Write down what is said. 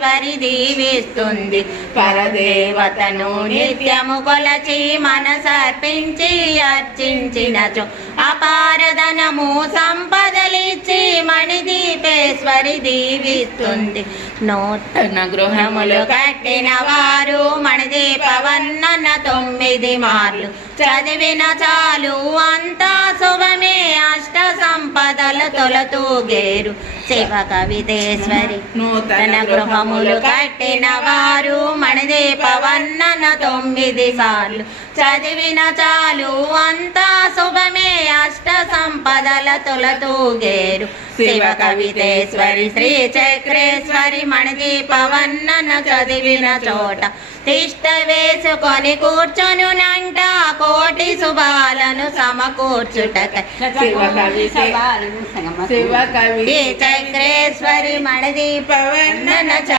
కవితేశ్వరి దీవిస్తుంది పరదేవతను నిత్యము కొలచి మనసర్పించి అర్చించినచో అపారధనము సంపదలిచ్చి మణిదీపేశ్వరి దీవిస్తుంది నూతన గృహములు కట్టిన వారు మణిదీపవర్ణన 9 మార్లు చదివిన చాలు అంతా శుభమే అష్ట సంపదల తొలతూగేరు శివ కవితేశ్వరి నూతన గృహములు కట్టిన వారు మణిదీపవర్ణన 9 సార్లు చదివిన చాలు అంతా శుభమే అష్ట సంపదల తొలతూగేరు శివ కవితేశ్వరి శ్రీ చక్రేశ్వరి మణిదీపవర్ణన చదివిన చోట తిష్ట వేసుకొని కూర్చొనునంట కోటి శుభాలను సమకూర్చుటకై శివ కవి చక్రేశ్వరి మణిదీపవర్ణన